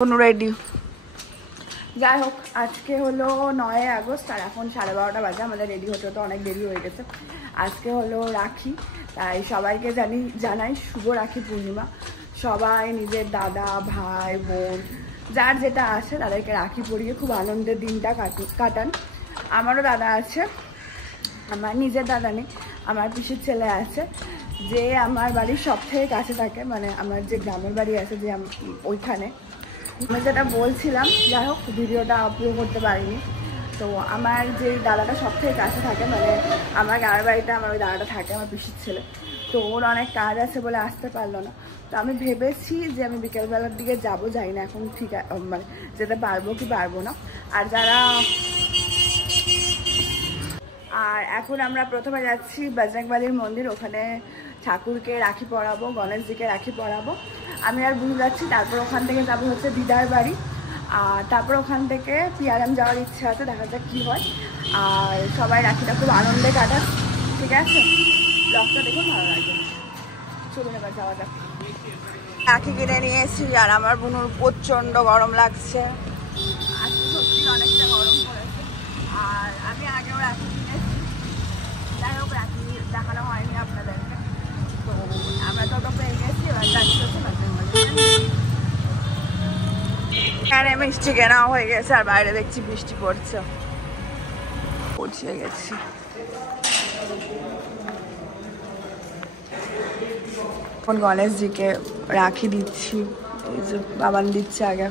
Ready. যাই হোক, আজকে হলো 9 আগস্ট আর এখন 12:30 বাজে। আমাদের রেডি হতে তো অনেক দেরি হয়ে গেছে। আজকে হলো রাখি, তাই সবাইকে জানাই শুভ রাখি পূর্ণিমা। সবাই নিজের দাদা ভাই বোন যার যেটা আছে তাদেরকে রাখি পরিয়ে খুব আনন্দের দিনটা কাটান। আমারও দাদা আছে, আমার নিজের দাদা নেই, আমার পিসির ছেলে আছে যে আমার বাড়ির সব থেকে কাছে থাকে, মানে আমার যে গ্রামের বাড়ি আছে যে ওইখানে। আমি যেটা বলছিলাম, যাই হোক ভিডিওটা আপলোড করতে পারিনি। তো আমার যে দাদাটা সব থেকে কাছে থাকে, মানে আমার গ্রামের বাড়িতে আমার ওই দাদাটা থাকে, আমার পিসির ছেলে। তো ওর অনেক কাজ আছে বলে আসতে পারলো না। তো আমি ভেবেছি যে আমি বিকেলবেলার দিকে যাবো, যাই না এখন ঠিক মানে যেতে পারবো কি পারবো না। আর এখন আমরা প্রথমে যাচ্ছি বজরংবলীর মন্দির, ওখানে ঠাকুরকে রাখি পরাবো, গণেশজিকে রাখি পরাবো। আমি আর বুঝে যাচ্ছি, তারপর ওখান থেকে যাবো হচ্ছে দিদার বাড়ি, আর তারপর ওখান থেকে পিয়ারাম যাওয়ার ইচ্ছা আছে, দেখা যাক কী হয়। আর সবাই রাখিটা খুব আনন্দে কাটান, ঠিক আছে? ব্লগটা দেখুন, ভালো লাগবে। চলুন এবার যাওয়া যাক। রাখি কিনে নিয়েছি আর আমার বোনুর প্রচণ্ড গরম লাগছে, আজকে সত্যি অনেকটা গরম পড়েছে। আর আমি আগেও রাখি কিনেছি, যাই হোক রাখি দেখানো হয়নি আপনাদেরকে। তো আমরা তো পেয়ে গেছি, এবার যাচ্ছি হচ্ছে এখানে মিষ্টি কেনা হয়ে গেছে আর বাইরে দেখছি বৃষ্টি পড়ছে, পৌঁছে গেছি। এখন গণেশজিকে রাখি দিচ্ছি, এই যে বাবান দিচ্ছে আগে।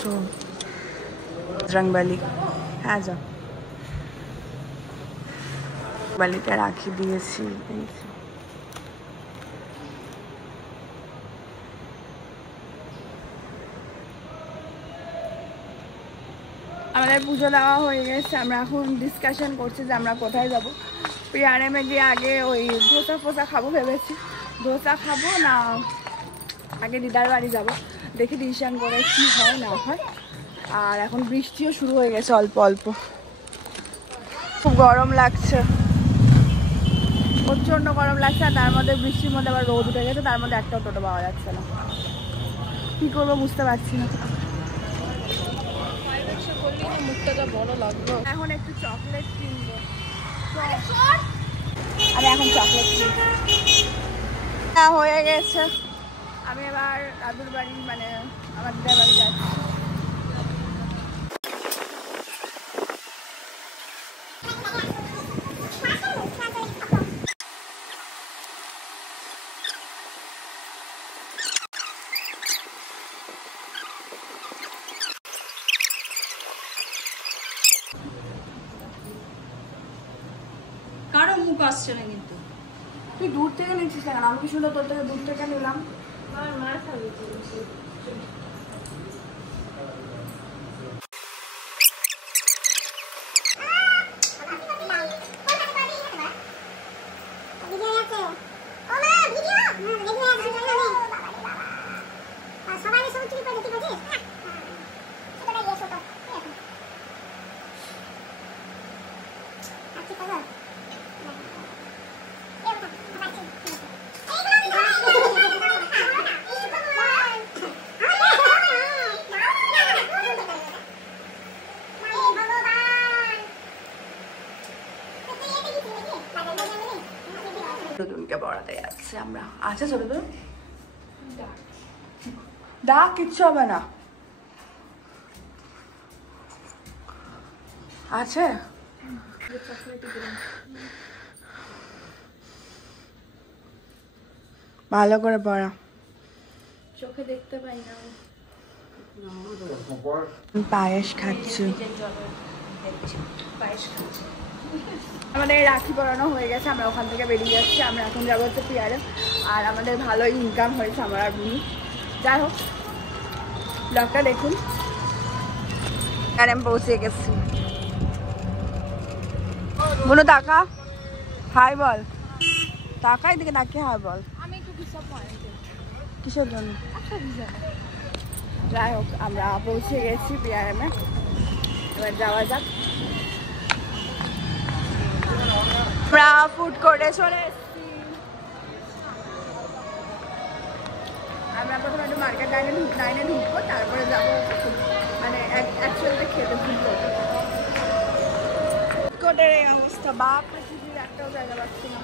তো বজরংবলী, হ্যাঁ যা বালিকে রাখি দিয়েছি। আমাদের পুজো দেওয়া হয়ে গেছে, আমরা এখন ডিসকাশন করছি যে আমরা কোথায় যাব। পিআরএমে গিয়ে আগে ওই ধোসা খাবো ভেবেছি, ধোসা খাবো না আগে দিদার বাড়ি যাবো, দেখি ডিসিশন করে কি হয় না হয়। আর এখন বৃষ্টিও শুরু হয়ে গেছে অল্প অল্প, খুব গরম লাগছে, প্রচণ্ড গরম লাগছে। আর তার মধ্যে বৃষ্টির মধ্যে আবার রোদ উঠে গেছে, তার মধ্যে একটাও টোটো পাওয়া যাচ্ছে না। কী করবো বুঝতে পারছি না। এখন একটু চকলেট কিনবো, আমি এখন চকলেট কিনবো। হ্যাঁ হয়ে গেছে, আমি এবার দাদুর বাড়ি মানে আমার দিদার বাড়ি যাচ্ছি। কারো মুখ আসছে না, কিন্তু তুই দূর থেকে নিচ্ছিস না, আমি কি শুনলো তোর থেকে দূর থেকে নিলাম। মার খাবি দুজনকে পড়াতে যাচ্ছে আমরা। আচ্ছা ছোট তো ডাক, কিচ্ছু হবে না। আছে ভালো করে পড়া, চোখে দেখতে পাই না। পায়েস খাচ্ছি, পায়েস খাচ্ছি। আমাদের রাখি পরানো হয়ে গেছে, আমরা ওখান থেকে বেরিয়ে যাচ্ছি। আমরা এখন যাবো হচ্ছে পিআরএম, আর আমাদের ভালো ইনকাম হয়েছে আমার আর বুনি। যাই হোক ব্লগটা দেখুন। পিআরএম পৌঁছে গেছি। বুনু টাকা হাই বল, টাকাই দিকে তাকে হাই বল। আমি একটু কিসের জন্য? যাই হোক আমরা পৌঁছে গেছি পিআরএমে, এবার যাওয়া যাক। আমরা ফুড কোর্টে চলে এসেছি। আমরা প্রথমে একটু মার্কেট লাইনে ঢুকবো, তারপরে যাবো মানে অ্যাকচুয়ালি খেতে ঢুকবো। কোটের এই অবস্থা, বাপ পৃথিবীর একটাও জায়গা পাচ্ছি না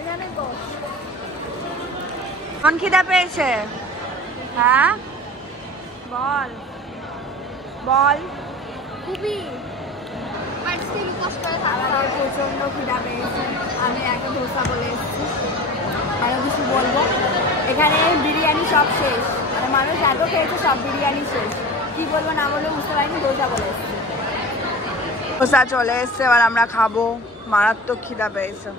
এখানে। কোন খিদা পেয়েছে? হ্যাঁ বল বল। খুবই আমার প্রচন্ড খিদা পেয়েছে। আমি একটা ধোসা বলে এসেছি, আর কিছু বলবো। এখানে বিরিয়ানি সব শেষ, মানে মানুষ এত খেয়েছে সব বিরিয়ানি শেষ। কি বলবো না বলবো বুঝতে পারিনি, ধোসা বলে এসেছি। ধোসা চলে এসছে, এবার আমরা খাবো। মারাত্মক খিদা পেয়েছে।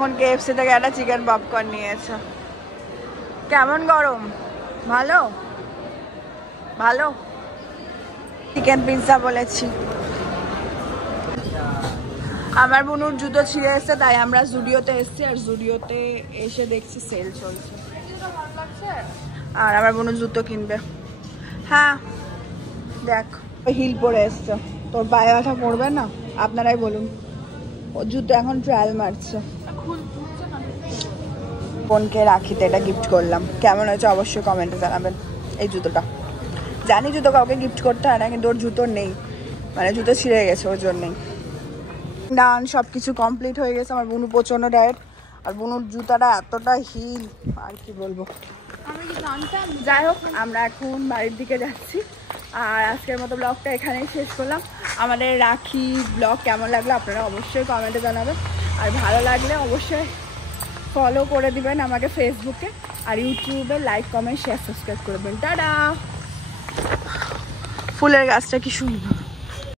এখন KFC থেকে একটা চিকেন পপকর্ন নিয়েছে। কেমন গরম? ভালো ভালো। চিকেন পিৎজা বলেছি। আমার বোনুর জুতো ছিঁড়ে এসছে, তাই আমরা জুডিওতে এসছি। আর জুডিওতে এসে দেখছি সেল চলছে, আর আমার বোনুর জুতো কিনবে। হ্যাঁ দেখ, হিল পরে এসছে। তোর পায়ে ব্যথা পড়বে না? আপনারাই বলুন। ও জুতো এখন ট্রায়াল মারছে। বোনকে রাখিতে এটা গিফট করলাম। কেমন হয়েছে অবশ্যই কমেন্টে জানাবেন। এই জুতোটা জানি জুতো কাউকে গিফট করতে হয় না, কিন্তু ওর জুতো নেই, মানে জুতো ছিঁড়ে গেছে ওর জন্যই। ডান সব কিছু কমপ্লিট হয়ে গেছে। আমার বোনু প্রচণ্ড ডায়েট, আর বোনুর জুতাটা এতটা হিল আর কি বলবো। যাই হোক, আমরা এখন বাড়ির দিকে যাচ্ছি। আর আজকের মতো ব্লগটা এখানেই শেষ করলাম। আমাদের রাখি ব্লগ কেমন লাগলো আপনারা অবশ্যই কমেন্টে জানাবেন। আর ভালো লাগলে অবশ্যই ফলো করে দিবেন আমাকে ফেসবুকে, আর ইউটিউবে লাইক কমেন্ট শেয়ার সাবস্ক্রাইব করবেন। টাটা। ফুলের গাছটা কি সুন্দর।